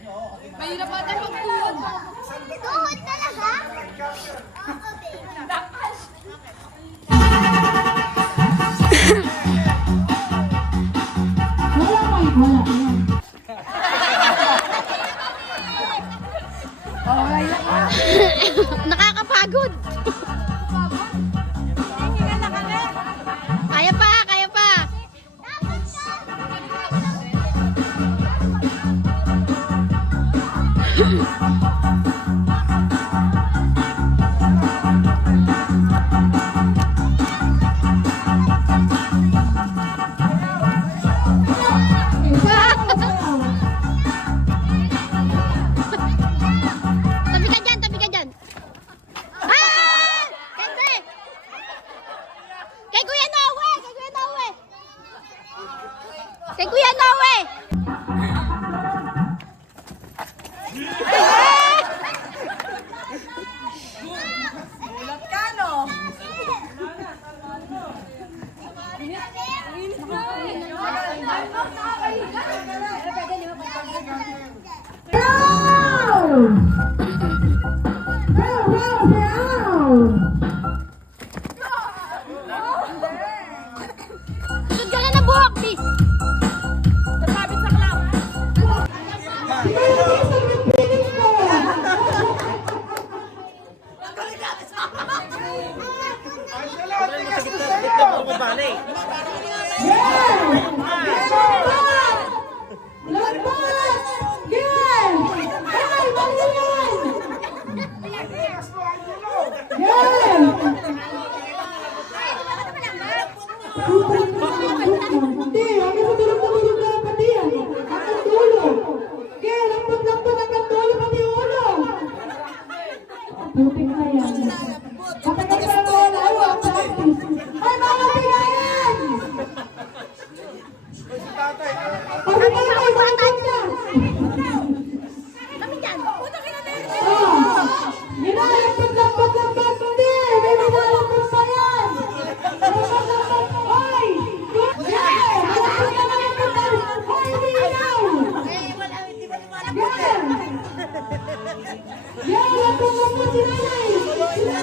Mahirap ata magtuhod. Tuhod talaga? Nakakapagod. Kaya pa, kaya pa. Tabi ka dyan, tabi ka dyan. Ah! Siyempre! Kay Kuya Noe! Kay Kuya Noe! Kay Kuya Noe! Ulat ka, no? Sunod ka na ng buhok, please! Nasabit sa clown.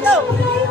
Yeah,